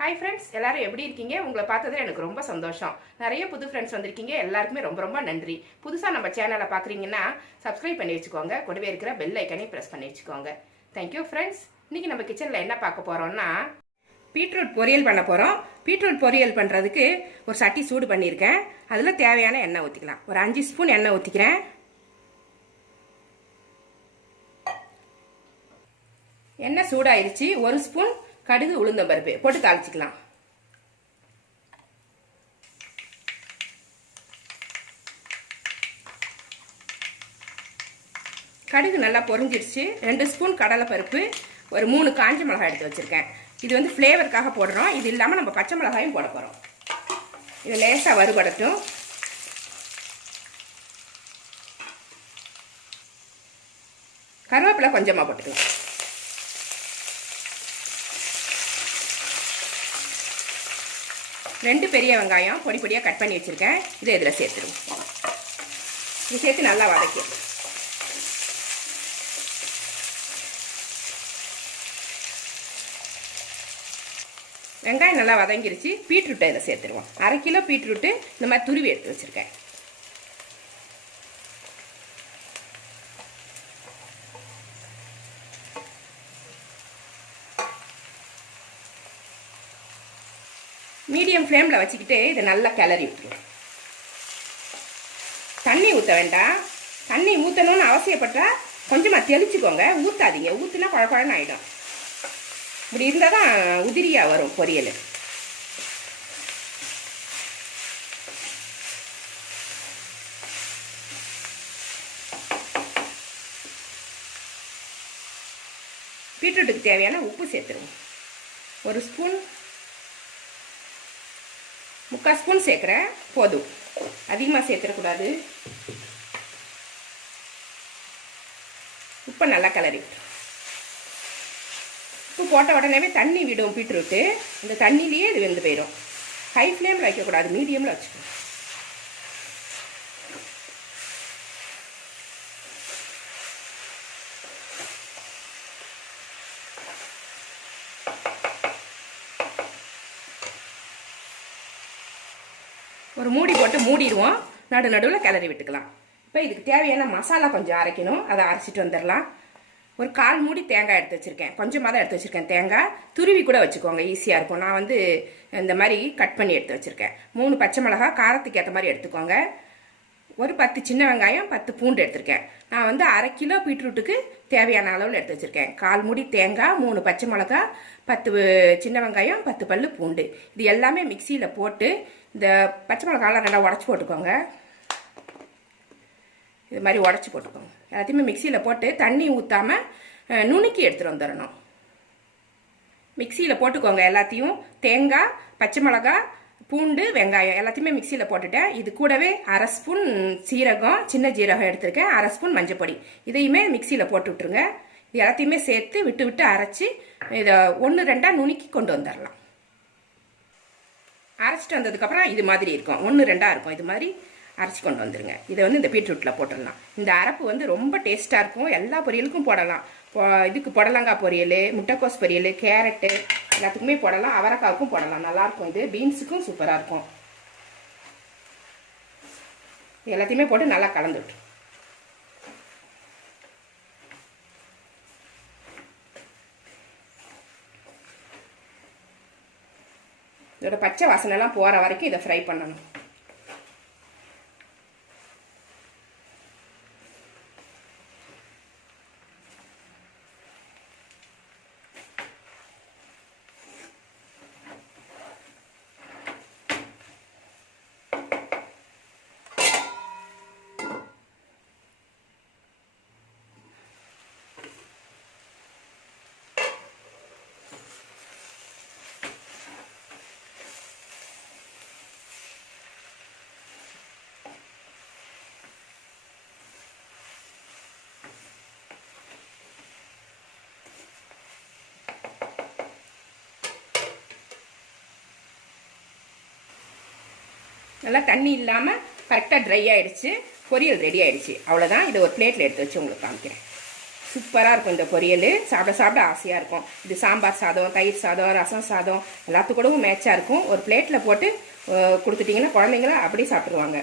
Hi friends எல்லாரும் எப்படி இருக்கீங்க? உங்களை பார்த்ததில் எனக்கு ரொம்ப சந்தோஷம். நிறைய புது ஃப்ரெண்ட்ஸ் வந்திருக்கீங்க. எல்லாருக்குமே ரொம்ப ரொம்ப நன்றி. புதுசாக நம்ம சேனலை பார்க்குறீங்கன்னா சப்ஸ்கிரைப் பண்ணி வச்சுக்கோங்க. கூடவே இருக்கிற பெல் ஐக்கனையும் ப்ரெஸ் பண்ணி வச்சுக்கோங்க. தேங்க்யூ ஃப்ரெண்ட்ஸ் இன்னைக்கு நம்ம கிச்சனில் என்ன பார்க்க போகிறோம்னா பீட்ரூட் பொரியல் பண்ண போகிறோம் பீட்ரூட் பொரியல் பண்ணுறதுக்கு ஒரு சட்டி சூடு பண்ணியிருக்கேன். அதில் தேவையான எண்ணெய் ஊற்றிக்கலாம் ஒரு அஞ்சு ஸ்பூன் எண்ணெய் ஊற்றிக்கிறேன் எண்ணெய் சூடாயிருச்சு. ஒரு ஸ்பூன் கடுகு உளுந்தம்பருப்பு போட்டு தாளிச்சிக்கலாம். கடுகு நல்லா பொறிஞ்சிருச்சு ரெண்டு ஸ்பூன் கடலைப்பருப்பு ஒரு மூணு காஞ்ச மிளகாய் எடுத்து வச்சுருக்கேன். இது வந்து ஃப்ளேவருக்காக போடுறோம். இது இல்லாமல் நம்ம பச்சை மிளகாயும் போட போகிறோம் இது லேசாக வறுபடட்டும். கருவேப்பிலை கொஞ்சமாக போட்டுக்கலாம். ரெண்டு பெரிய வெங்காயம் பொடி பொடியாக கட் பண்ணி வச்சுருக்கேன். இதை இதில் சேர்த்துருவோம். இது சேர்த்து நல்லா வதக்கி வெங்காயம் நல்லா வதங்கிருச்சு. பீட்ரூட்டை இதில் சேர்த்துருவோம். அரை கிலோ பீட்ரூட்டு இந்த மாதிரி துருவி எடுத்து வச்சுருக்கேன். மீடியம் ஃப்ளேமில் வச்சுக்கிட்டு இதை நல்லா கிளறி விட்டுருவோம் தண்ணி ஊற்ற வேண்டாம். தண்ணி ஊற்றணும்னு அவசியப்பட்டால் கொஞ்சமாக தெளிச்சுக்கோங்க. ஊற்றாதீங்க ஊற்றுனா குழ ஆகிடும் இப்படி இருந்தால் தான் உதிரியாக வரும் பொரியல். பீட்ரூட்டுக்கு தேவையான உப்பு சேர்த்துருவோம். ஒரு ஸ்பூன் முக்கால் ஸ்பூன் சேர்க்குறேன். போதும். அதிகமாக சேர்த்துடக்கூடாது. உப்பை நல்லா கிளறி உப்பு போட்ட உடனேவே தண்ணி விடும் பீட்ரூட்டு. இந்த தண்ணியிலேயே இது வெந்து போயிடும் ஹை ஃப்ளேமில் வைக்கக்கூடாது. மீடியமில் வச்சுக்கணும். ஒரு மூடி போட்டு மூடிடுவோம். நடு நடுவில் கிளறி விட்டுக்கலாம். இப்போ இதுக்கு தேவையான மசாலா கொஞ்சம் அரைக்கணும். அதை அரைச்சிட்டு வந்துடலாம். ஒரு கால் மூடி தேங்காய் எடுத்து வச்சுருக்கேன். கொஞ்சமாக தான் எடுத்து வச்சுருக்கேன் தேங்காய். துருவி கூட வச்சுக்கோங்க. ஈஸியாக இருக்கும். நான் வந்து இந்த மாதிரி கட் பண்ணி எடுத்து வச்சுருக்கேன். மூணு பச்சை மிளகா காரத்துக்கு ஏற்ற மாதிரி எடுத்துக்கோங்க. ஒரு பத்து சின்ன வெங்காயம் பத்து பூண்டு எடுத்திருக்கேன். நான் வந்து அரை கிலோ பீட்ரூட்டுக்கு தேவையான அளவில் எடுத்து வச்சுருக்கேன். கால் மூடி தேங்காய் மூணு பச்சை மிளகா பத்து சின்ன வெங்காயம் பத்து பல்லு பூண்டு. இது எல்லாமே மிக்சியில் போட்டு இந்த பச்சை மிளகாலாம் ரெண்டாக உடச்சி போட்டுக்கோங்க. இது மாதிரி உடச்சி போட்டுக்கோங்க. எல்லாத்தையுமே மிக்சியில் போட்டு தண்ணி ஊற்றாமல் நுணுக்கி எடுத்துகிட்டு வந்துடணும். மிக்சியில் போட்டுக்கோங்க எல்லாத்தையும். தேங்காய் பச்சை மிளகாய் பூண்டு வெங்காயம் எல்லாத்தையுமே மிக்சியில் போட்டுட்டேன். இது கூடவே அரை ஸ்பூன் சீரகம் சின்ன ஜீரகம் எடுத்திருக்கேன். அரை ஸ்பூன் மஞ்சப்பொடி இதையுமே மிக்சியில் போட்டு விட்ருங்க இது எல்லாத்தையுமே சேர்த்து விட்டு விட்டு அரைச்சி இதை ஒன்று ரெண்டாக நுணுக்கி கொண்டு வந்துடலாம் அரைச்சிட்டு வந்ததுக்கப்புறம் இது மாதிரி இருக்கும். ஒன்று ரெண்டாக இருக்கும். இது மாதிரி அரைச்சி கொண்டு வந்துடுங்க இதை வந்து இந்த பீட்ரூட்டில் போட்டுடலாம். இந்த அரப்பு வந்து ரொம்ப டேஸ்ட்டாக இருக்கும். எல்லா பொரியலுக்கும் போடலாம். இதுக்கு புடலங்காய் பொரியல் முட்டைக்கோஸ் பொரியல் கேரட்டு எல்லாத்துக்குமே போடலாம். அவரைக்காவுக்கும் போடலாம். நல்லாயிருக்கும் இது. பீன்ஸுக்கும் சூப்பராக இருக்கும். எல்லாத்தையுமே போட்டு நல்லா கலந்துட்டு இதோட பச்சை வாசனைலாம் போகிற வரைக்கும் இதை ஃப்ரை பண்ணணும். நல்லா தண்ணி இல்லாமல் கரெக்டாக ட்ரை ஆகிடுச்சு பொரியல் ரெடி ஆகிடுச்சு அவ்வளோதான் இதை ஒரு பிளேட்டில் எடுத்து வச்சு உங்களுக்கு காமிக்கிறேன். சூப்பராக இருக்கும் இந்த பொரியல். சாப்பிட சாப்பிட ஆசையாக இருக்கும். இது சாம்பார் சாதம் தயிர் சாதம் ரசம் சாதம் எல்லாத்துக்கூடவும் மேட்சாக இருக்கும். ஒரு பிளேட்டில் போட்டு கொடுத்துட்டிங்கன்னா குழந்தைங்கள அப்படியே சாப்பிட்ருவாங்க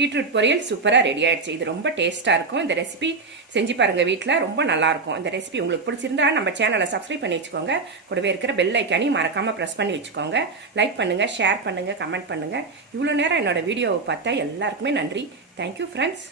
பீட்ரூட் பொரியல் சூப்பராக ரெடி ஆயிடுச்சு. இது ரொம்ப டேஸ்ட்டாக இருக்கும். இந்த ரெசிபி செஞ்சு பாருங்கள் வீட்டில் ரொம்ப நல்லாயிருக்கும் இந்த ரெசிபி உங்களுக்கு பிடிச்சிருந்தா நம்ம சேனலை சப்ஸ்கிரைப் பண்ணி வச்சுக்கோங்க. கூடவே இருக்கிற பெல் ஐக்கானையும் மறக்காமல் ப்ரெஸ் பண்ணி வச்சுக்கோங்க. லைக் பண்ணுங்கள் ஷேர் பண்ணுங்கள் கமெண்ட் பண்ணுங்கள் இவ்வளோ நேரம் என்னோட வீடியோவை பார்த்தா எல்லாருக்குமே நன்றி. Thank you friends